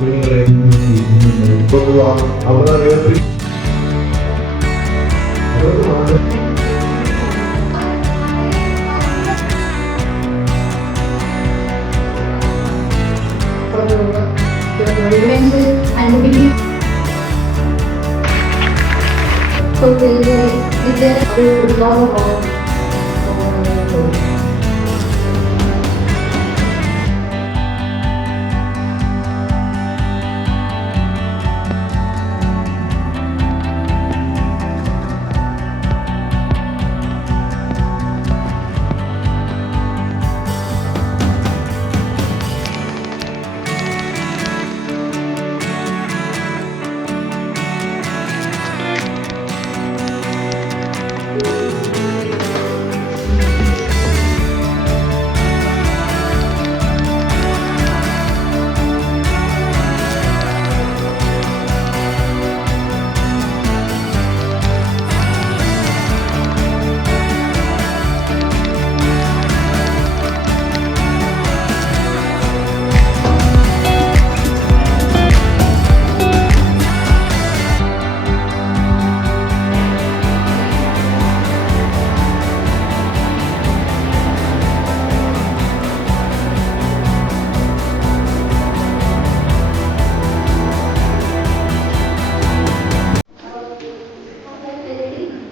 കുഞ്ഞുങ്ങളെ അവിടെ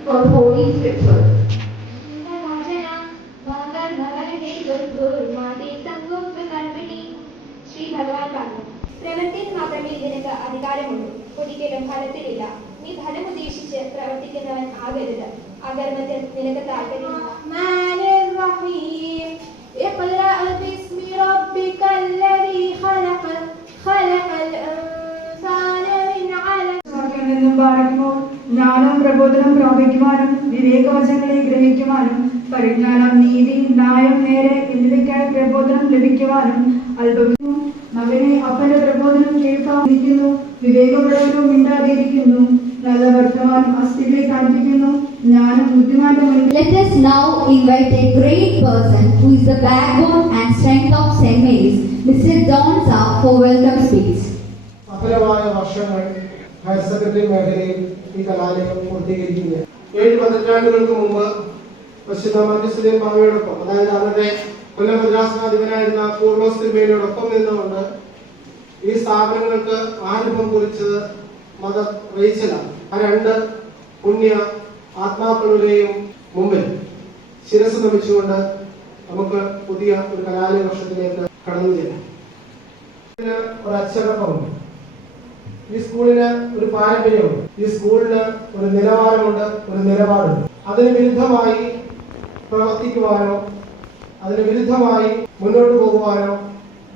for Holy Scripture. Shri ഭഗവാൻ പറഞ്ഞു, പ്രവൃത്തിയിൽ മാത്രമേ നിനക്ക് അധികാരമുള്ളൂ, ഒരിക്കലും ഫലത്തിലില്ല. നീ ഫലം ഉദ്ദേശിച്ച് പ്രവർത്തിക്കുന്നവൻ ആകരുത്. അധർമ്മത്തിൽ നിനക്ക് താല്പര്യമില്ല. ജ്ഞാനം പ്രബോധനം പ്രാപിക്കുവാനും വിവേകവചനങ്ങളെ ഗ്രഹിക്കുവാനും പരിജ്ഞാനം നീതി ന്യായം നേരെ എന്നിവയ്ക്കായി പ്രബോധനം ലഭിക്കുവാനും അല്പവിനും മകനെ അപ്പന്റെ പ്രബോധനം കേൾക്കാതിരിക്കുന്നു, വിവേകമുള്ളവരും മിണ്ടാതിരിക്കുന്നു, നല്ല വർത്തമാനം അസ്ഥികളെ കാണിക്കുന്നു, ജ്ഞാനം ബുദ്ധിമാന്റെ മുന്നിൽ. Let us now invite a great person who is the backbone and strength of St. Mary's, Mr. Donza, for welcome speech. അപരമായ വർഷങ്ങൾ ഹയർ സെക്കൻഡറി മേഖലയിൽ ഈ കലാലയം പൂർത്തീകരിക്കുകയാണ്. 7 പതിറ്റാണ്ടുകൾക്ക് മുമ്പ് പരിശുദ്ധ മധ്യസ്ഥൻ ബാവയോടൊപ്പം, അതായത് അവരുടെ കൊല്ലം ഭദ്രാസനാധിപനായിരുന്ന പൂർണ്ണോസ് തിരുമേനിയോടൊപ്പം നിന്നുകൊണ്ട് ഈ സ്ഥാപനങ്ങൾക്ക് ആരംഭം കുറിച്ചത് മദർ റേച്ചലാണ്. ആ 2 പുണ്യ ആത്മാക്കളുടെയും മുമ്പിൽ ശിരസ് നമിച്ചുകൊണ്ട് നമുക്ക് പുതിയ ഒരു കലാലയ വർഷത്തിലേക്ക് കടന്നു ചെല്ലാം. ഒരു അച്ചടക്കമുണ്ട്, ഈ സ്കൂളിന് ഒരു പാരമ്പര്യമുണ്ട്, ഈ സ്കൂളിന് ഒരു നിലവാരമുണ്ട്, ഒരു നിലപാടുണ്ട്. അതിന് വിരുദ്ധമായി പ്രവർത്തിക്കുവാനോ അതിന് വിരുദ്ധമായി മുന്നോട്ട് പോകുവാനോ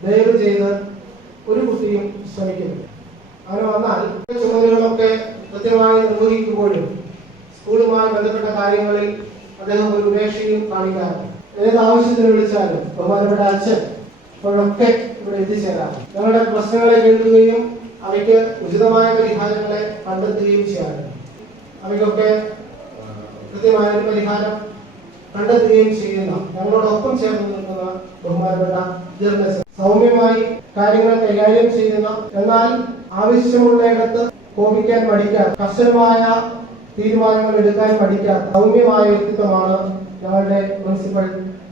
ദയവ് ചെയ്ത് ഒരു കുട്ടിയും ശ്രമിക്കരുത്. അങ്ങനെ വന്നാൽ ചുമതലകളൊക്കെ കൃത്യമായി നിർവഹിക്കുമ്പോഴും സ്കൂളുമായി ബന്ധപ്പെട്ട കാര്യങ്ങളിൽ അദ്ദേഹം ഒരു ഉപേക്ഷയും കാണിക്കാറുണ്ട്. ഏത് ആവശ്യത്തിന് വിളിച്ചാലും ബഹുമാനപ്പെട്ട അച്ഛൻ ഇപ്പോഴൊക്കെ ഇവിടെ എത്തിച്ചേരാം. ഞങ്ങളുടെ പ്രശ്നങ്ങളെ കേൾക്കുകയും അവയ്ക്ക് ഉചിതമായ പരിഹാരങ്ങളെ കണ്ടെത്തുകയും ചെയ്യാറുണ്ട്. അവയ്ക്കൊക്കെ കൃത്യമായ ഒരു പരിഹാരം കണ്ടെത്തുകയും ചെയ്യുന്ന ഞങ്ങളോടൊപ്പം ചേർന്ന് നിൽക്കുന്ന ബഹുമാനപ്പെട്ട വിദ്യാഭ്യാസ സൗമ്യമായി കാര്യങ്ങൾ കൈകാര്യം ചെയ്യുന്ന, എന്നാൽ ആവശ്യമുള്ളയിടത്ത് കോപിക്കാൻ മടിക്കാത്ത, കർശനമായ തീരുമാനങ്ങൾ എടുക്കാൻ മടിക്കാത്ത സൗമ്യമായ വ്യക്തിത്വമാണ് ഞങ്ങളുടെ പ്രിൻസിപ്പൽ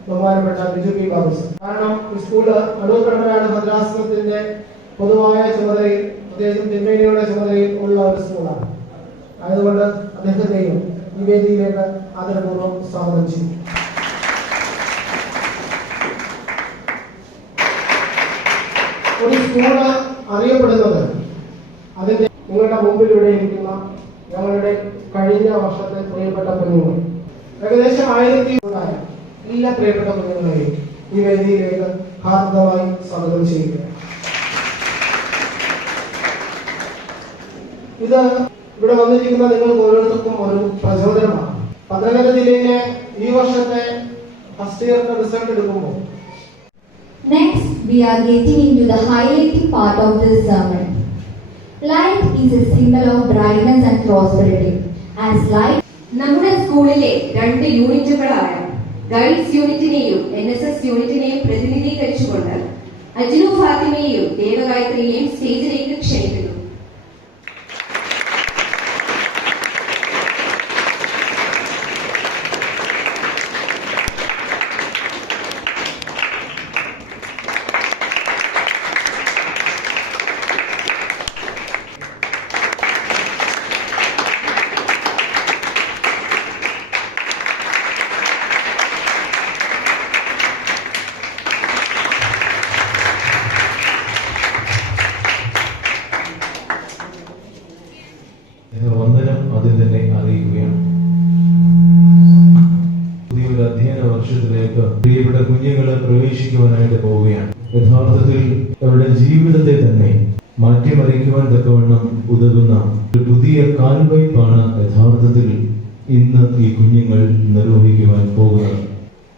ബഹുമാനപ്പെട്ട ബിജു പി ബാബു. കാരണം ഈ സ്കൂള് അടൂർ കടമനാട് ഭദ്രാസനത്തിന്റെ പൊതുവായ ചുമതലയിൽ, പ്രത്യേകിച്ചും തിരുമേനിയുടെ ചുമതലയിൽ ഉള്ള ഒരു സ്കൂളാണ്. അതുകൊണ്ട് അദ്ദേഹത്തെയും ഈ വേദിയിലേക്ക് ആദരപൂർവ്വം സ്വാഗതം ചെയ്യും. ഒരു സ്കൂള് അറിയപ്പെടുന്നത് അതിന്റെ നിങ്ങളുടെ മുമ്പിൽ ഇവിടെ ഇരിക്കുന്ന ഞങ്ങളുടെ കഴിഞ്ഞ വർഷത്തെ പ്രിയപ്പെട്ട കുഞ്ഞുങ്ങൾ, ഏകദേശം 1000 എല്ലാ പ്രിയപ്പെട്ട കുഞ്ഞുങ്ങളെയും ഈ വേദിയിലേക്ക് ഹാർദമായി സ്വാഗതം ചെയ്യുക. ഇത് ഇവിടെ വന്നിരിക്കുന്ന നിങ്ങൾക്ക് ഓരോരുത്തർക്കും ഒരു പ്രചോദനമാണ്. പത്തനംതിട്ട ജില്ലയിലെ ഈ വർഷത്തെ ഫസ്റ്റ് ഇയറിന്റെ റിസൾട്ട് എടുക്കുമ്പോൾ Next, we are getting into the highlighting part of this sermon. Light is a symbol of brightness and prosperity. As light, നമ്മുടെ സ്കൂളിലെ 2 യൂണിറ്റുകളായ ഗൈഡ്സ് യൂണിറ്റിനെയും NSS യൂണിറ്റിനെയും പ്രതിനിധീകരിച്ചുകൊണ്ട് അജ്നു ഫാത്തിമയെയും ദേവഗായത്രി ഗായത്രിയെയും സ്റ്റേജിലേക്ക് ക്ഷണിക്കുന്നു. വന്ദനം ആദ്യം തന്നെ അറിയിക്കുകയാണ്. പുതിയൊരു അധ്യയന വർഷത്തിലേക്ക് പ്രിയപ്പെട്ട കുഞ്ഞുങ്ങളെ പ്രവേശിക്കുവാനായിട്ട് പോവുകയാണ്. യഥാർത്ഥത്തിൽ അവരുടെ ജീവിതത്തെ തന്നെ മാറ്റിമറിക്കുവാൻ തക്കവണ്ണം ഉതകുന്ന ഒരു പുതിയ കാൽവയ്പാണ് യഥാർത്ഥത്തിൽ ഇന്ന് ഈ കുഞ്ഞുങ്ങൾ നിർവഹിക്കുവാൻ പോകുന്നത്.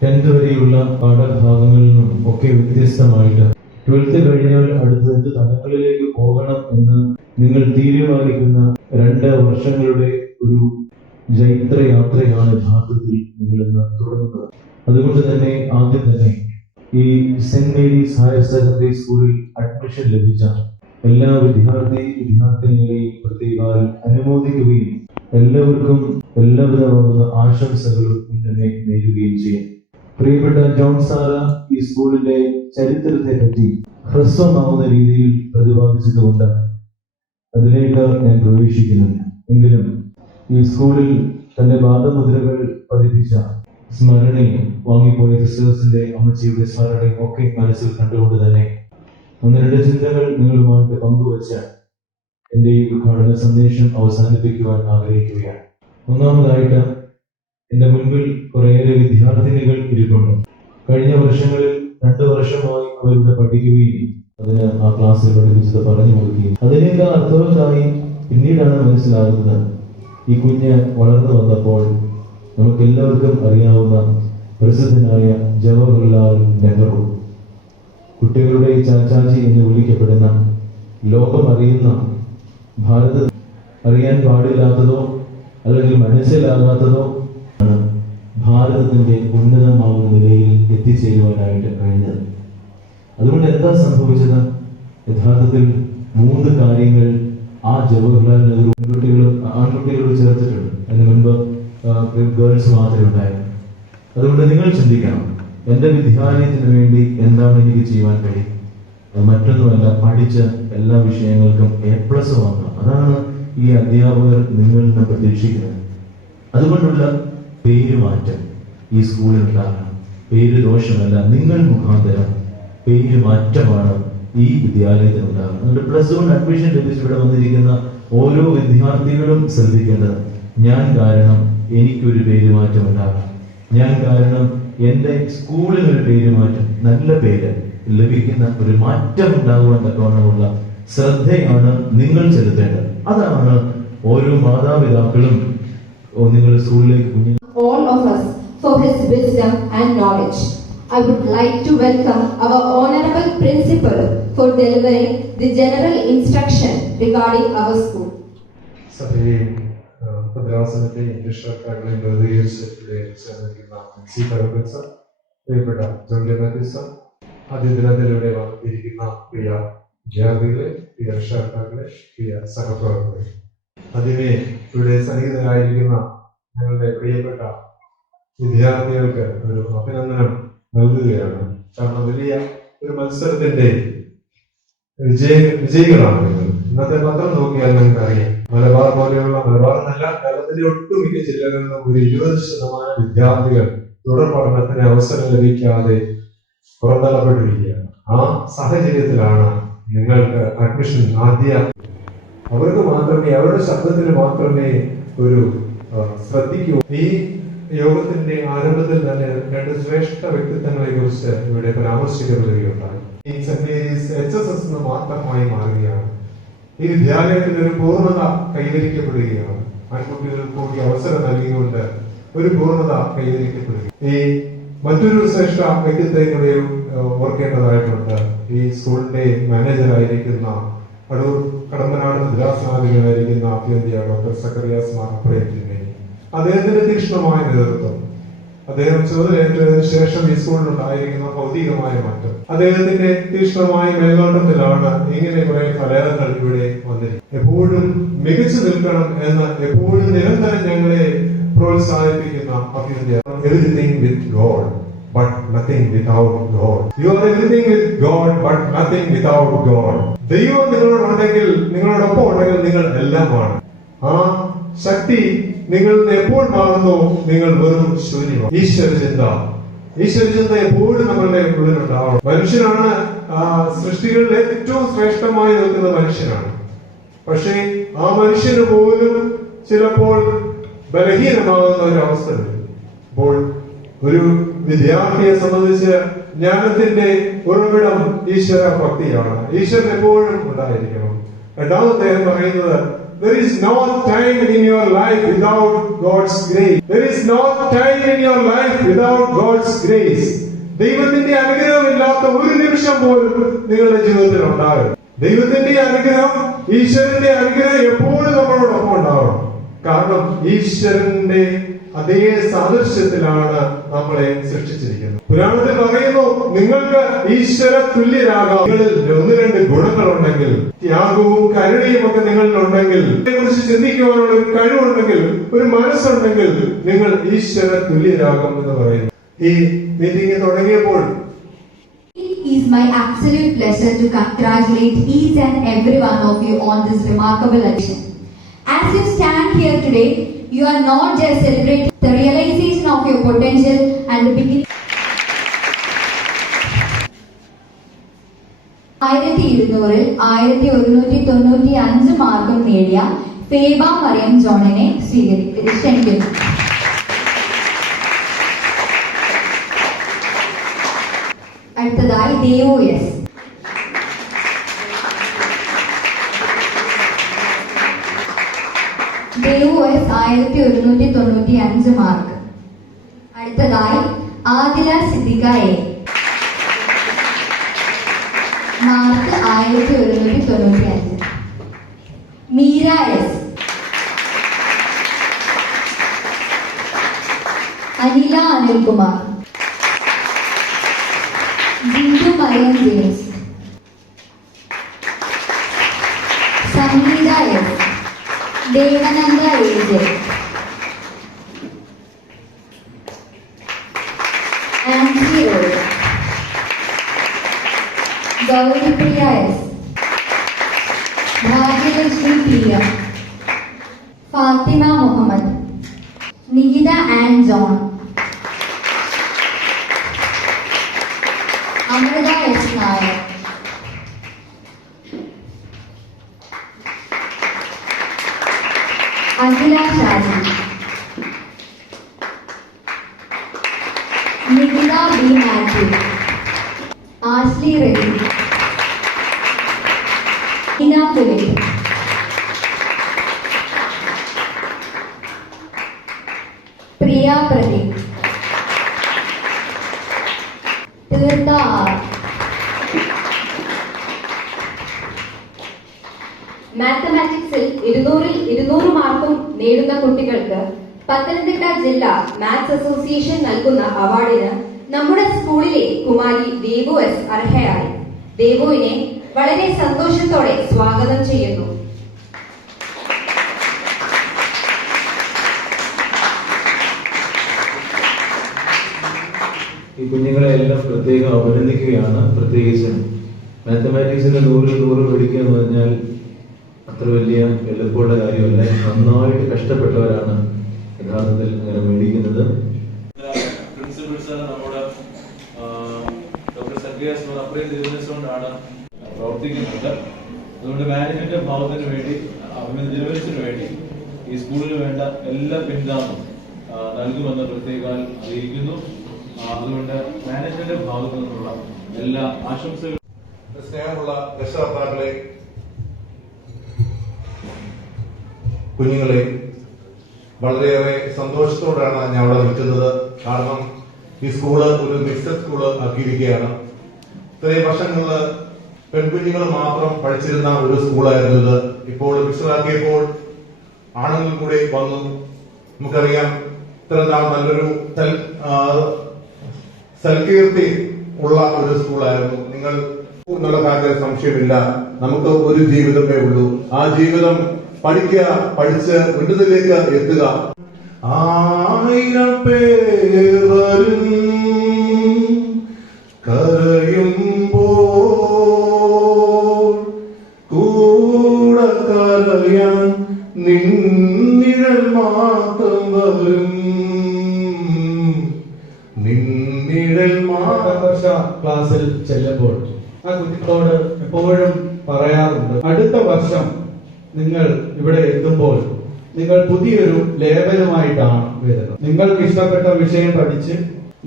10th വരെയുള്ള പാഠഭാഗങ്ങളിൽ നിന്നും ഒക്കെ വ്യത്യസ്തമായിട്ട് 12th കഴിഞ്ഞാൽ അടുത്ത തലങ്ങളിലേക്ക് പോകണം എന്ന് നിങ്ങൾ തീരുമാനിക്കുന്ന 2 വർഷങ്ങളുടെ ഒരു ജൈത്രയാത്രയാണ് യഥാർത്ഥത്തിൽ നിങ്ങൾ ഇന്ന് തുടങ്ങുന്നത്. അതുകൊണ്ട് തന്നെ ആദ്യം തന്നെ ഈ സെന്റ് മേരീസ് ഹയർ സെക്കൻഡറി സ്കൂളിൽ അഡ്മിഷൻ ലഭിച്ച എല്ലാ വിദ്യാർത്ഥിനികളെയും പ്രത്യേകം അനുമോദിക്കുകയും എല്ലാവർക്കും എല്ലാവിധമാകുന്ന ആശംസകളും മുന്നേ നേരുകയും ചെയ്യും. പ്രിയപ്പെട്ട ജോൺ സാറ ഈ സ്കൂളിന്റെ ചരിത്രത്തെ പറ്റി ഹ്രസ്വമാവുന്ന രീതിയിൽ പ്രതിപാദിച്ചതുകൊണ്ട് അതിലേക്ക് ഞാൻ പ്രവേശിക്കുന്നില്ല. എങ്കിലും ഈ സ്കൂളിൽ തന്റെ പാദമുദ്രകൾ പതിപ്പിച്ച സ്മരണയും വാങ്ങിപ്പോയ സിസ്റ്റേഴ്സിന്റെ അമ്മച്ചിയുടെ സ്മരണയും ഒക്കെ മനസ്സിൽ കണ്ടുകൊണ്ട് തന്നെ 1-2 ചിന്തകൾ നിങ്ങളുമായിട്ട് പങ്കുവച്ച എന്റെ ഈ ഉദ്ഘാടന സന്ദേശം അവസാനിപ്പിക്കുവാൻ ആഗ്രഹിക്കുകയാണ്. ഒന്നാമതായിട്ട് എന്റെ മുൻപിൽ കുറേയേറെ വിദ്യാർത്ഥിനികൾ ഇരിപ്പുണ്ട്. കഴിഞ്ഞ വർഷങ്ങളിൽ 2 വർഷമായി അവരുടെ പഠിക്കുകയും അതിന് ആ ക്ലാസ്സിൽ പഠിപ്പിച്ചത് പറഞ്ഞു കൊടുക്കുകയും അതിനേക്കാൾ അർത്ഥവത്തായി പിന്നീടാണ് മനസ്സിലാകുന്നത്. ഈ കുഞ്ഞ് വളർന്നു വന്നപ്പോൾ നമുക്ക് എല്ലാവർക്കും അറിയാവുന്ന പ്രസിദ്ധനായ ജവഹർലാൽ നെഹ്റു, കുട്ടികളുടെ ചാച്ചാജി എന്ന് വിളിക്കപ്പെടുന്ന, ലോകം അറിയുന്ന, ഭാരതം അറിയാൻ പാടില്ലാത്തതോ അല്ലെങ്കിൽ മനസ്സിലാകാത്തതോ ആണ് ഭാരതത്തിന്റെ ഉന്നതമാവുന്ന നിലയിൽ എത്തിച്ചേരുവാനായിട്ട് കഴിഞ്ഞത്. അതുകൊണ്ട് എന്താ സംഭവിച്ചത്? യഥാർത്ഥത്തിൽ 3 കാര്യങ്ങൾ ആ ജവഹർലാൽ നെഹ്റു ആൺകുട്ടികളോട് ചേർത്തിട്ടുണ്ട്. അതിന് മുൻപ് ഗേൾസ് മാത്രമേ ഉണ്ടായിരുന്നു. അതുകൊണ്ട് നിങ്ങൾ ചിന്തിക്കണം, എന്റെ വിദ്യാലയത്തിന് വേണ്ടി എന്താണ് എനിക്ക് ചെയ്യുവാൻ കഴിയും? മറ്റൊന്നുമല്ല, പഠിച്ച എല്ലാ വിഷയങ്ങൾക്കും A+ വാങ്ങുക. അതാണ് ഈ അധ്യാപകർ നിങ്ങളിൽ നിന്ന് പ്രതീക്ഷിക്കുന്നത്. അതുകൊണ്ടുള്ള പേരുമാറ്റം ഈ സ്കൂളിൽ ഉണ്ടാകണം. പേര് ദോഷമല്ല, നിങ്ങൾ മുഖാന്തരം പേര് മാറ്റമാണ് ഈ വിദ്യാലയത്തിൽ ഉണ്ടാകുന്നത്. അതുകൊണ്ട് +1 അഡ്മിഷൻ ലഭിച്ച് ഇവിടെ വന്നിരിക്കുന്ന ഓരോ വിദ്യാർത്ഥികളും ശ്രദ്ധിക്കേണ്ടത്, ഞാൻ കാരണം എനിക്കൊരു പേരുമാറ്റം ഉണ്ടാകണം, ഞാൻ കാരണം എന്റെ സ്കൂളിനൊരു പേരുമാറ്റം, നല്ല പേര് ലഭിക്കുന്ന ഒരു മാറ്റം ഉണ്ടാകുവാൻ തക്കവണ്ണമുള്ള ശ്രദ്ധയാണ് നിങ്ങൾ ചെലുത്തേണ്ടത്. അതാണ് ഓരോ മാതാപിതാക്കളും നിങ്ങൾ സ്കൂളിലേക്ക് കുഞ്ഞു all of us for his wisdom and knowledge. I would like to welcome our honorable principal for delivering the general instruction regarding our school. സഭയെയും ഭദ്രാസനത്തെയും രക്ഷകർത്താക്കളെയും പ്രതികരിച്ച് പ്രിയപ്പെട്ട ജോൺസൺ, ആദ്യദിനത്തിലൂടെ വന്നിരിക്കുന്ന പ്രിയ വിദ്യാർത്ഥികളെ, പ്രിയ രക്ഷകർത്താക്കളെ, പ്രിയ സഹപ്രവർത്തകരെ, അതിനെ ഇവിടെ സന്നിഹിതരായിരിക്കുന്ന ഞങ്ങളുടെ പ്രിയപ്പെട്ട വിദ്യാർത്ഥികൾക്ക് ഒരു അഭിനന്ദനം നൽകുകയാണ്. കാരണം വലിയ ഒരു മത്സരത്തിന്റെ വിജയികളാണ് നിങ്ങൾ. ഇന്നത്തെ പത്രം നോക്കിയാൽ നിങ്ങൾക്ക് അറിയാം, മലബാർ പോലെയുള്ള, മലബാർ എന്നല്ല കേരളത്തിലെ ഒട്ടുമിക്ക ജില്ലകളിൽ നിന്ന് ഒരു 20% വിദ്യാർത്ഥികൾ തുടർ പഠനത്തിന് അവസരം ലഭിക്കാതെ പുറന്തള്ളപ്പെട്ടിരിക്കുകയാണ്. ആ സാഹചര്യത്തിലാണ് നിങ്ങൾക്ക് അഡ്മിഷൻ അവർക്ക് മാത്രമേ, അവരുടെ ശബ്ദത്തിന് മാത്രമേ ഒരു ശ്രദ്ധിക്കൂ. ഈ യോഗത്തിന്റെ ആരംഭത്തിൽ തന്നെ 2 ശ്രേഷ്ഠ വ്യക്തിത്വങ്ങളെ കുറിച്ച് ഇവിടെ പരാമർശിക്കപ്പെടുകയുണ്ടായി. ഈ സെന്റ് മേരീസ് HSS മാത്രമായി മാറുകയാണ്. ഈ വിദ്യാലയത്തിൽ ഒരു പൂർണ്ണത കൈവരിക്കപ്പെടുകയാണ്. ആൺകുട്ടികൾക്ക് കൂടി അവസരം നൽകിക്കൊണ്ട് ഒരു പൂർണ്ണത കൈവരിക്കപ്പെടുക. ഈ മറ്റൊരു ശ്രേഷ്ഠ വ്യക്തിത്വം കൂടെ ഓർക്കേണ്ടതായിട്ടുണ്ട്. ഈ സ്കൂളിന്റെ മാനേജറായിരിക്കുന്ന അടൂർ കടമ്പനാട് മദ്രാസനാധിപനായിരിക്കുന്ന അഭ്യന്ത്യ ഡോക്ടർ സക്കറിയാസ് മാർ അദ്ദേഹത്തിന്റെ തീക്ഷ്ണമായ നേതൃത്വം, അദ്ദേഹം ചുമതലയേറ്റതിനു ശേഷം ഈ സ്കൂളിലുണ്ടായിരിക്കുന്ന ഭൗതികമായ മാറ്റം, അദ്ദേഹത്തിന്റെ തീക്ഷ്ണമായ മേൽനോട്ടത്തിലാണ് ഇങ്ങനെ കുറെ ഫലങ്ങൾ ഇവിടെ വന്നിരിക്കുന്നത്. എപ്പോഴും മികച്ചു നിൽക്കണം എന്ന് എപ്പോഴും നിരന്തരം ഞങ്ങളെ പ്രോത്സാഹിപ്പിക്കുന്ന Abhyudaya. Everything with God but nothing without God. You are everything with God but nothing without God. ദൈവം നിങ്ങളോടുണ്ടെങ്കിൽ, നിങ്ങളോടൊപ്പം ഉണ്ടെങ്കിൽ നിങ്ങൾ എല്ലാമാണ്. ആ ശക്തി നിങ്ങൾ എപ്പോൾ മാറുന്നു, നിങ്ങൾ വെറും ശൂന്യമാണ്. ഈശ്വരചിന്ത എപ്പോഴും നമ്മളുടെ ഉള്ളിലുണ്ടാവണം. മനുഷ്യനാണ് സൃഷ്ടികളിൽ ഏറ്റവും ശ്രേഷ്ഠമായി നിൽക്കുന്ന മനുഷ്യനാണ്. പക്ഷേ ആ മനുഷ്യന് പോലും ചിലപ്പോൾ ബലഹീനമാകുന്ന ഒരു അവസ്ഥ വരും. അപ്പോൾ ഒരു വിദ്യാർത്ഥിയെ സംബന്ധിച്ച് ജ്ഞാനത്തിന്റെ ഉറവിടം ഈശ്വര ഭക്തിയാണ്. ഈശ്വരൻ എപ്പോഴും ഉണ്ടായിരിക്കണം. രണ്ടാമത്തെ പറയുന്നത്, there is no time in your life without God's grace. There is no time in your life without God's grace. ദൈവത്തിന്റെ അനുഗ്രഹമില്ലാത്ത ഒരു നിമിഷം പോലും നിങ്ങളുടെ ജീവിതത്തിൽ ഉണ്ടാകരുത്. ദൈവത്തിന്റെ അനുഗ്രഹം, ഈശ്വരന്റെ അനുഗ്രഹം എപ്പോഴും നമ്മളോടൊപ്പം ഉണ്ടാവണം. കാരണം ഈശ്വരന്റെ അതേ സാദൃശ്യത്തിലാണ് നമ്മളെ സൃഷ്ടിച്ചിരിക്കുന്നത്. പുരാണത്തിൽ പറയുന്നു, നിങ്ങൾക്ക് ഈശ്വര തുല്യരാകാം. നിങ്ങളിൽ ഒന്ന് രണ്ട് ഗുണങ്ങളുണ്ടെങ്കിൽ, ത്യാഗവും കരുണയും ഒക്കെ നിങ്ങളിൽ ഉണ്ടെങ്കിൽ, അതിനെക്കുറിച്ച് ചിന്തിക്കുവാനുള്ള ഒരു കഴിവുണ്ടെങ്കിൽ, ഒരു മനസ്സുണ്ടെങ്കിൽ നിങ്ങൾ ഈശ്വര തുല്യരാകും എന്ന് പറയുന്നു. ഈ മീറ്റിംഗ് തുടങ്ങിയപ്പോൾ It is my absolute pleasure to congratulate each and every one of you on this remarkable occasion. As you stand here today, you are not just celebrating the realization of your potential and the beginning. 1200-ൽ 1195 മാർക്കും നേടിയ ഫേബ മറിയം ജോണിനെ ക്ഷണിക്കുന്നു. അടുത്തതായി Devu S. Devu S 1195 mark. അടുത്തതായി Adila Siddiqa A. Mark 1195. Meera S. Anila Anilkumar. Jindu Mariyam James. Sangeetha S. Devananda A. Ancy Roy. Gouripriya S. Bhagyalakshmi P M. Fathima Muhammad. Nikitha and John. Amrutha S Nair. Akhila Shaji. Nikitha B Mathew. Ashley Reddy. ീന Philip. Priya Pradeep. Theertha R. മാത്തമാറ്റിക്സിൽ 200-ൽ 200 മാർക്കും നേടുന്ന കുട്ടികൾക്ക് പത്തനംതിട്ട ജില്ലാ മാത്സ് അസോസിയേഷൻ നൽകുന്ന അവാർഡിന് നമ്മുടെ സ്കൂളിലെ കുമാരി ദേവു എസ് അർഹയായി. ദേവുവിനെ വളരെ സന്തോഷത്തോടെ സ്വാഗതം ചെയ്യുന്നു. ഈ കുഞ്ഞുങ്ങളെ എല്ലാം പ്രത്യേകം അഭിനന്ദിക്കുകയാണ്. പ്രത്യേകിച്ചും മാത്തമാറ്റിക്സിന് 100-ൽ 100 പഠിക്കുക എന്ന് പറഞ്ഞാൽ അത്ര വലിയ എളുപ്പമുള്ള കാര്യമല്ല. നന്നായിട്ട് കഷ്ടപ്പെട്ടവരാണ് യഥാർത്ഥത്തിൽ അങ്ങനെ മേടിക്കുന്നത്. പ്രിൻസിപ്പൽസ് നമ്മുടെ ഡോക്ടർ സർഗിയാസ് അത്രയും തീരുമാനിച്ചുകൊണ്ടാണ് പ്രവർത്തിക്കുന്നത്. അതുകൊണ്ട് മാനേജ്മെന്റ് ഭാഗത്തിന് വേണ്ടി അഭിനന്ദനത്തിന് വേണ്ടി ഈ സ്കൂളിന് വേണ്ട എല്ലാ പിന്താങ്ങും നൽകുമെന്ന് പ്രത്യേകം അറിയിക്കുന്നു. അതുകൊണ്ട് മാനേജ്മെന്റ് ഭാഗത്തു നിന്നുള്ള എല്ലാ ആശംസകളും. സ്നേഹമുള്ള രക്ഷകർത്താക്കളെ, കുഞ്ഞുങ്ങളെ, വളരെയേറെ സന്തോഷത്തോടെയാണ് ഞാൻ അവിടെ നിൽക്കുന്നത്. കാരണം ഈ സ്കൂള് ഒരു മിക്സഡ് സ്കൂള് ആക്കിയിരിക്കുകയാണ്. ഇത്രയും വർഷങ്ങളില് പെൺകുഞ്ഞുങ്ങൾ മാത്രം പഠിച്ചിരുന്ന ഒരു സ്കൂളായിരുന്നു ഇത്. ഇപ്പോൾ മിക്സഡ് ആക്കിയപ്പോൾ ആണുങ്ങൾ കൂടെ വന്നു. നമുക്കറിയാം ഇത്ര നാൾ നല്ലൊരു സൽകീർത്തി ഉള്ള ഒരു സ്കൂളായിരുന്നു. നിങ്ങൾ എന്നുള്ള കാര്യത്തിൽ സംശയമില്ല. നമുക്ക് ഒരു ജീവിതമേ ഉള്ളൂ. ആ ജീവിതം പഠിക്കുക, പഠിച്ച് ഉന്നതിലേക്ക് എത്തുക. 1000 പേർ വരും കരയുമ്പോൾ കൂടെ കരയാൻ നിന്നിഴൽ മാത്രം വരും. നിന്നിഴൽ വർഷ ക്ലാസ്സിൽ ചെല്ലുമ്പോൾ ആ കുട്ടികളോട് എപ്പോഴും പറയാറുണ്ട്, അടുത്ത വർഷം നിങ്ങൾ ഇവിടെ എത്തുമ്പോൾ നിങ്ങൾ പുതിയൊരു ലേബലുമായിട്ടാണ് വരുന്നത്. നിങ്ങൾക്ക് ഇഷ്ടപ്പെട്ട വിഷയം പഠിച്ച്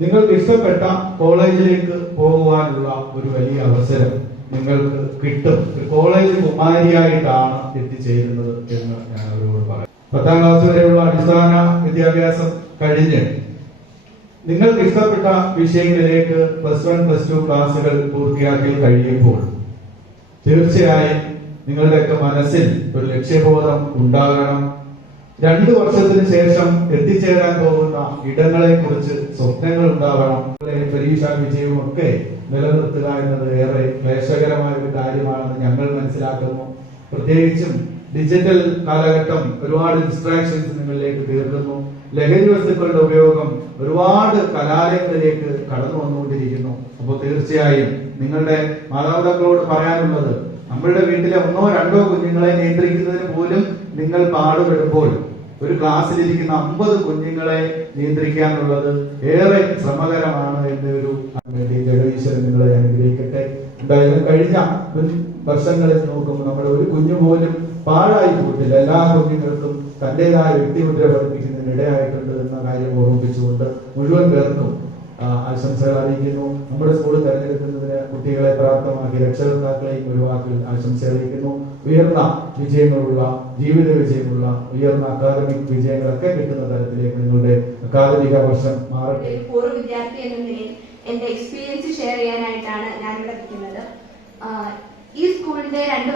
നിങ്ങൾക്ക് ഇഷ്ടപ്പെട്ട കോളേജിലേക്ക് പോകുവാനുള്ള ഒരു വലിയ അവസരം നിങ്ങൾക്ക് കിട്ടും. ഒരു കോളേജ് കുമാരിയായിട്ടാണ് എത്തിച്ചേരുന്നത് എന്ന് ഞാൻ അവരോട് പറയാം. 10ാം ക്ലാസ് വരെയുള്ള അടിസ്ഥാന വിദ്യാഭ്യാസം കഴിഞ്ഞ് നിങ്ങൾക്ക് ഇഷ്ടപ്പെട്ട വിഷയങ്ങളിലേക്ക് +1 +2 ക്ലാസുകൾ പൂർത്തിയാക്കി കഴിയുമ്പോൾ തീർച്ചയായും നിങ്ങളുടെയൊക്കെ മനസ്സിൽ ഒരു ലക്ഷ്യബോധം ഉണ്ടാകണം. 2 വർഷത്തിന് ശേഷം എത്തിച്ചേരാൻ പോകുന്ന ഇടങ്ങളെ കുറിച്ച് സ്വപ്നങ്ങൾ ഉണ്ടാവണം. പരീക്ഷാ വിജയവും ഒക്കെ നിലനിർത്തുക എന്നത് ഏറെ ക്ലേശകരമായ ഒരു കാര്യമാണെന്ന് ഞങ്ങൾ മനസ്സിലാക്കുന്നു. പ്രത്യേകിച്ചും ഡിജിറ്റൽ കാലഘട്ടം ഒരുപാട് ഡിസ്ട്രാക്ഷൻസ് നിങ്ങളിലേക്ക് തീർക്കുന്നു. ലഹരി വസ്തുക്കളുടെ ഉപയോഗം ഒരുപാട് കലാലയങ്ങളിലേക്ക് കടന്നു വന്നുകൊണ്ടിരിക്കുന്നു. അപ്പോൾ തീർച്ചയായും നിങ്ങളുടെ മാതാപിതാക്കളോട് പറയാനുള്ളത്, നമ്മളുടെ വീട്ടിലെ 1 or 2 കുഞ്ഞുങ്ങളെ നിയന്ത്രിക്കുന്നതിന് പോലും നിങ്ങൾ പാടുപെടുമ്പോൾ ഒരു ക്ലാസ്സിലിരിക്കുന്ന 50 കുഞ്ഞുങ്ങളെ നിയന്ത്രിക്കാനുള്ളത് ഏറെ ശ്രമകരമാണ് എന്നൊരു ജഗദീശ്വരൻ നിങ്ങളെ അനുഗ്രഹിക്കട്ടെ. എന്തായാലും കഴിഞ്ഞ വർഷങ്ങളിൽ നോക്കുമ്പോൾ നമ്മുടെ ഒരു കുഞ്ഞു പോലും പാഴായി പോയിട്ടില്ല. എല്ലാ കുഞ്ഞുങ്ങൾക്കും തന്റേതായ വ്യക്തിമുദ്ര പതിപ്പിക്കുന്നതിന് ഇടയായിട്ടുണ്ട് എന്ന കാര്യം ഓർമ്മിപ്പിച്ചുകൊണ്ട് മുഴുവൻ പേർക്കും ആശംസകൾ അറിയിക്കുന്നു. നമ്മുടെ സ്കൂൾ തെരഞ്ഞെടുക്കുന്നതിന് കുട്ടികളെ പ്രാപ്തമാക്കി രക്ഷകർത്താക്കളെയും ഒരു വാക്കിൽ ആശംസ അറിയിക്കുന്നു. ഉയർന്ന വിജയങ്ങളുള്ള, ജീവിത വിജയമുള്ള, ഉയർന്ന അക്കാദമിക് വിജയങ്ങളൊക്കെ കിട്ടുന്ന തരത്തിലേക്ക് നിങ്ങളുടെ അക്കാദമിക വർഷം മാറട്ടെ. പൂർവ്വ വിദ്യാർത്ഥി എന്ന നിലയിൽ എന്റെ എക്സ്പീരിയൻസ് ഷെയർ ചെയ്യാനായിട്ടാണ് ഞാനിവിടെ എത്തുന്നത്. ഈ സ്കൂളിൽ 2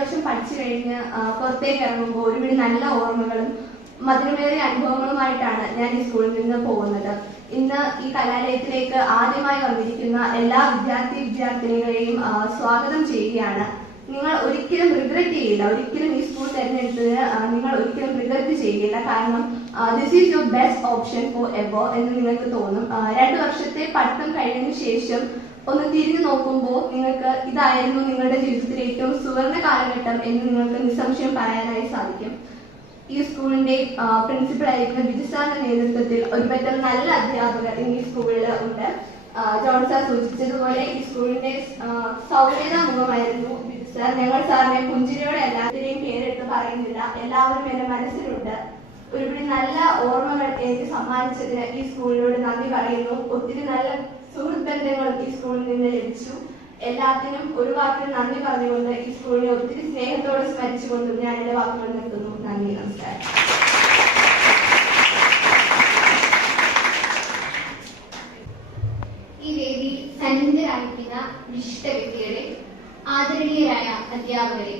വർഷം പഠിച്ചു കഴിഞ്ഞ് പുറത്തേക്ക് ഇറങ്ങുമ്പോൾ ഒരുപിടി നല്ല ഓർമ്മകളും മധുരമേറിയ അനുഭവങ്ങളുമായിട്ടാണ് ഞാൻ ഈ സ്കൂളിൽ നിന്ന് പോകുന്നത്. ഇന്ന് ഈ കലാലയത്തിലേക്ക് ആദ്യമായി വന്നിരിക്കുന്ന എല്ലാ വിദ്യാർത്ഥിനികളെയും സ്വാഗതം ചെയ്യുകയാണ്. നിങ്ങൾ ഒരിക്കലും റിഗ്രറ്റ് ചെയ്യില്ല, ഒരിക്കലും ഈ സ്കൂൾ തെരഞ്ഞെടുത്തതിന് നിങ്ങൾ ഒരിക്കലും റിഗ്രറ്റ് ചെയ്യില്ല. കാരണം this is your best option for ever എന്ന് നിങ്ങൾക്ക് തോന്നും. 2 വർഷത്തെ പഠിത്തം കഴിഞ്ഞതിന് ശേഷം ഒന്ന് തിരിഞ്ഞു നോക്കുമ്പോൾ നിങ്ങൾക്ക് ഇതായിരുന്നു നിങ്ങളുടെ ജീവിതത്തിലെ ഏറ്റവും സുവർണ കാലഘട്ടം എന്ന് നിങ്ങൾക്ക് നിസ്സംശയം പറയാനായി സാധിക്കും. ഈ സ്കൂളിന്റെ പ്രിൻസിപ്പൽ ആയിരിക്കുന്ന ബിജു സാറിന്റെ നേതൃത്വത്തിൽ ഒരുപറ്റം നല്ല അധ്യാപകർ ഇന്ന് ഈ സ്കൂളിൽ ഉണ്ട്. ജോൺ സാർ സൂചിപ്പിച്ചതുപോലെ ഈ സ്കൂളിന്റെ സൗമ്യത മുഖമായിരുന്നു ബിജു സാർ. ഞങ്ങൾ സാറിനെ പുഞ്ചിരിയോടെ എല്ലാത്തിനെയും പേരെടുത്ത് പറയുന്നില്ല, എല്ലാവരും എന്റെ മനസ്സിലുണ്ട്. ഒരുപിടി നല്ല ഓർമ്മകൾ എനിക്ക് സമ്മാനിച്ചതിന് ഈ സ്കൂളിനോട് നന്ദി പറയുന്നു. ഒത്തിരി നല്ല സുഹൃത്ത് ബന്ധങ്ങൾ ഈ സ്കൂളിൽ നിന്ന് ലഭിച്ചു. എല്ലാത്തിനും ഒരു വാക്കിൽ നന്ദി പറഞ്ഞുകൊണ്ട് ഈ സ്കൂളിനെ ഒത്തിരി സ്നേഹത്തോടെ സ്മരിച്ചുകൊണ്ടും ഞാൻ എന്റെ വാക്കുകൾ നിർത്തുന്നു. നന്ദി, നമസ്കാരം. ഈ വേദിയിൽ സന്നിഹിതരായിരിക്കുന്ന വിശിഷ്ട വ്യക്തികളെ, ആദരണീയരായ അധ്യാപകരെ,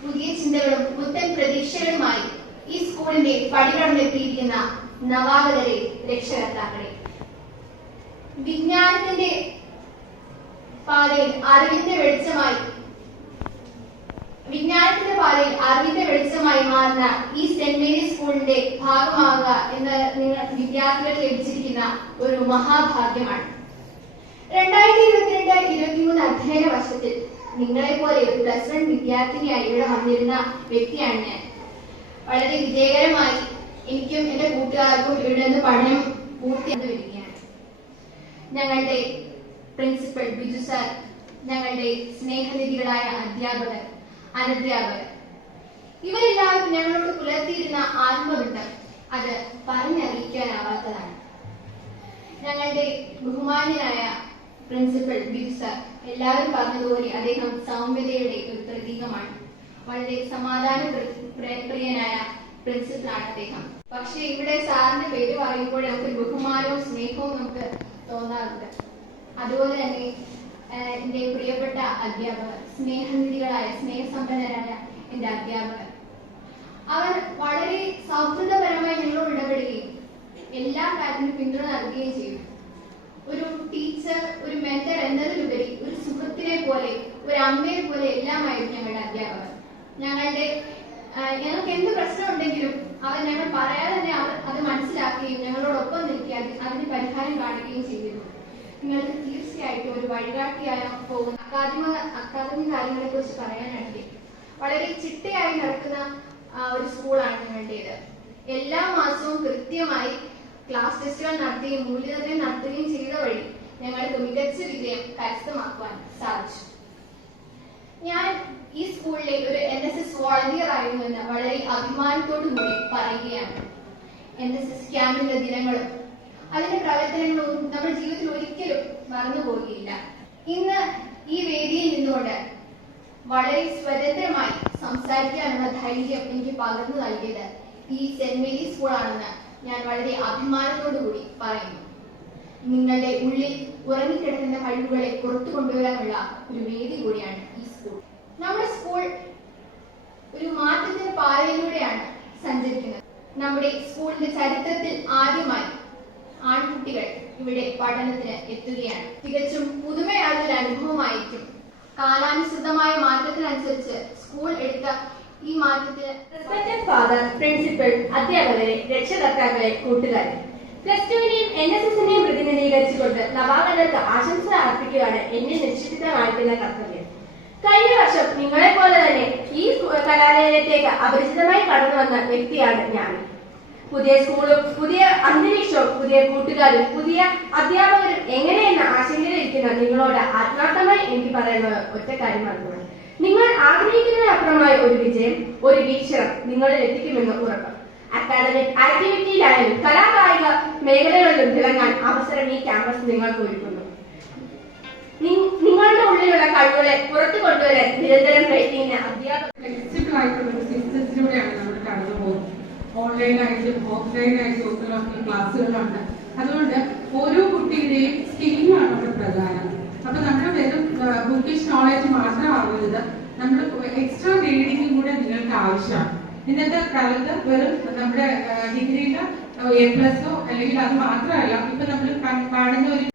പുതിയ ചിന്തകളും പുത്തൻ പ്രതീക്ഷകളുമായി ഈ സ്കൂളിന്റെ പടികടന്നെത്തിയിരിക്കുന്ന നവാഗതരെ, രക്ഷകർത്താക്കളെ, വിജ്ഞാനത്തിന്റെ പാതയിൽ അറിവിന്റെ വെളിച്ചമായി മാറുന്ന ഈ സെന്റ് മേരീസ് സ്കൂളിന്റെ ഭാഗമാകുക എന്ന നിങ്ങൾ വിദ്യാർത്ഥികൾക്ക് ലഭിച്ചിരിക്കുന്ന ഒരു മഹാഭാഗ്യമാണ്. 2022-23 അധ്യയന വർഷത്തിൽ നിങ്ങളെ പോലെ ഒരു +1 വിദ്യാർത്ഥിനിയായി ഇവിടെ വന്നിരുന്ന വ്യക്തിയാണ് ഞാൻ. വളരെ വിജയകരമായി എനിക്കും എന്റെ കൂട്ടുകാർക്കും ഇവിടെ നിന്ന് പഠനം പൂർത്തിയാക്കി വരികയാണ്. ഞങ്ങളുടെ പ്രിൻസിപ്പൽ ബിജു സാർ, ഞങ്ങളുടെ സ്നേഹനിധികളായ അധ്യാപകർ, അനധ്യാപകർ, ഇവരെല്ലാവരും ഞങ്ങളോട് പുലർത്തിയിരുന്ന ആത്മബന്ധം അത് പറഞ്ഞറിയിക്കാനാവാത്തതാണ്. ഞങ്ങളുടെ ബഹുമാന്യനായ പ്രിൻസിപ്പൽ ബിജു സാർ, എല്ലാവരും പറഞ്ഞതുപോലെ അദ്ദേഹം സൗമ്യതയുടെ ഒരു പ്രതീകമാണ്. വളരെ സമാധാന പ്രിയനായ പ്രിൻസിപ്പലാണ് അദ്ദേഹം. പക്ഷെ ഇവിടെ സാറിന്റെ പേര് പറയുമ്പോൾ നമുക്ക് ബഹുമാനവും സ്നേഹവും നമുക്ക് തോന്നാറുണ്ട്. അതുപോലെ തന്നെ എന്റെ പ്രിയപ്പെട്ട അധ്യാപകർ, സ്നേഹനിധികളായ, സ്നേഹസമ്പന്നരായ എന്റെ അധ്യാപകർ, അവർ വളരെ സൗഹൃദപരമായി ഞങ്ങളോട് ഇടപെടുകയും എല്ലാ കാര്യത്തിനും പിന്തുണ നൽകുകയും ചെയ്തു. ഒരു ടീച്ചർ, ഒരു മെന്റർ എന്നതിലുപരി ഒരു സുഹൃത്തിനെ പോലെ, ഒരു അമ്മയെ പോലെ എല്ലാമായിരുന്നു ഞങ്ങളുടെ അധ്യാപകർ. ഞങ്ങൾക്ക് എന്ത് പ്രശ്നം ഉണ്ടെങ്കിലും അവർ ഞങ്ങൾ പറയാതെ തന്നെ അവർ അത് മനസ്സിലാക്കുകയും ഞങ്ങളോടൊപ്പം നിൽക്കുകയും അതിന് പരിഹാരം കാണുകയും ചെയ്തിരുന്നു. നിങ്ങൾക്ക് തീർച്ചയായിട്ടും ഒരു വഴികാട്ടിയായി പോകുന്ന അക്കാദമിക് കാര്യങ്ങളെ കുറിച്ച് പറയാനാണെങ്കിൽ വളരെ ചിട്ടയായി നടക്കുന്ന ഒരു സ്കൂളാണ് ഞങ്ങളുടേത്. എല്ലാ മാസവും കൃത്യമായി ക്ലാസ് ടെസ്റ്റുകൾ നടത്തുകയും മൂല്യനിർണ്ണയം നടത്തുകയും ചെയ്ത വഴി ഞങ്ങൾക്ക് മികച്ച വിജയം കരസ്ഥമാക്കുവാൻ സാധിച്ചു. ഞാൻ ഈ സ്കൂളിലെ ഒരു NSS വോളണ്ടിയർ ആയിരുന്നു എന്ന് വളരെ അഭിമാനത്തോടു കൂടി പറയുകയാണ്. NSS ക്യാമ്പിന്റെ ദിനങ്ങളും അതിന്റെ പ്രവർത്തനങ്ങളും നമ്മുടെ ജീവിതത്തിൽ ഒരിക്കലും മറന്നുപോകുകയില്ല. ഇന്ന് ഈ വേദിയിൽ നിന്നുകൊണ്ട് വളരെ സ്വതന്ത്രമായി സംസാരിക്കാനുള്ള ധൈര്യം എനിക്ക് പകർന്നു നൽകിയത് ഈ സെന്റ് മേരീസ് സ്കൂളാണെന്ന് ഞാൻ വളരെ അഭിമാനത്തോടു കൂടി പറയുന്നു. നിങ്ങളുടെ ഉള്ളിൽ ഉറങ്ങിക്കിടക്കുന്ന കഴിവുകളെ പുറത്തു കൊണ്ടുവരാനുള്ള ഒരു വേദി കൂടിയാണ് ഈ സ്കൂൾ. നമ്മുടെ സ്കൂൾ ഒരു മാറ്റത്തിന്റെ പാതയിലൂടെയാണ് സഞ്ചരിക്കുന്നത്. നമ്മുടെ സ്കൂളിന്റെ ചരിത്രത്തിൽ ആദ്യമായി ആൺകുട്ടികൾ ഇവിടെ പഠനത്തിന് എത്തുകയാണ്. തികച്ചും പുതുമയായ ഒരു അനുഭവമായിരിക്കും. കാലാനുസൃതമായ മാറ്റത്തിനനുസരിച്ച് സ്കൂൾ എടുത്ത ഈ മാറ്റത്തിന് റെസ്പെക്റ്റഡ് ഫാദർ, പ്രിൻസിപ്പൽ, അധ്യാപകരെ, രക്ഷകർത്താക്കളെ, കൂട്ടുകാരെ, +2-നെയും NSS-നെയും പ്രതിനിധീകരിച്ചുകൊണ്ട് നവാഗതർക്ക് ആശംസ അർപ്പിക്കുകയാണ് എന്നെ നിശ്ചിതമായിരിക്കുന്ന കർത്തവ്യം. കഴിഞ്ഞ വർഷം നിങ്ങളെ പോലെ തന്നെ ഈ കലാലയത്തിലേക്ക് അപരിചിതമായി കടന്നു വന്ന വ്യക്തിയാണ് ഞാൻ. പുതിയ സ്കൂളും പുതിയ അന്തരീക്ഷവും പുതിയ കൂട്ടുകാരും പുതിയ അധ്യാപകരും എങ്ങനെയെന്ന ആശങ്കയിലിരിക്കുന്ന നിങ്ങളോട് ആത്മാർത്ഥമായി എനിക്ക് പറയുന്നത് ഒറ്റ കാര്യം മാത്രമാണ്. നിങ്ങൾ ആഗ്രഹിക്കുന്നതിനപ്പുറമായ ഒരു വിജയം, ഒരു വീക്ഷണം നിങ്ങളിൽ എത്തിക്കുമെന്ന് ഉറപ്പ്. അക്കാദമിക് ആക്ടിവിറ്റിയിലായാലും കലാകായിക മേഖലകളിലും തിളങ്ങാൻ അവസരം ഈ ക്യാമ്പസ് നിങ്ങൾക്ക് ഒരുക്കുന്നു. നിങ്ങളുടെ ഉള്ളിലുള്ള കഴിവുകളെ പുറത്തു കൊണ്ടുവരാൻ നിരന്തരം പ്രയത്നിക്കുന്ന അധ്യാപകർ സിസ്റ്റത്തിലൂടെയാണ് നമ്മൾ കടന്നു പോകുന്നത്. ഓൺലൈനായിട്ടും ഓഫ്ലൈനായിട്ടും ഒക്കെ ക്ലാസ്സുകളുണ്ട്. അതുകൊണ്ട് ഓരോ കുട്ടിയുടെയും സ്കില്ലാണ് അവിടെ പ്രധാനം. അപ്പൊ നമ്മൾ വെറും ബുക്കിഷ് നോളജ് മാത്രമാവുന്നത്, നമ്മൾ എക്സ്ട്രാ റീഡിങ്ങും കൂടെ നിങ്ങൾക്ക് ആവശ്യമാണ്. ഇന്നത്തെ കാലത്ത് വെറും നമ്മുടെ ഡിഗ്രിയുടെ A+ അല്ലെങ്കിൽ അത് മാത്രമല്ല, ഇപ്പൊ നമ്മൾ കാണുന്ന ഒരു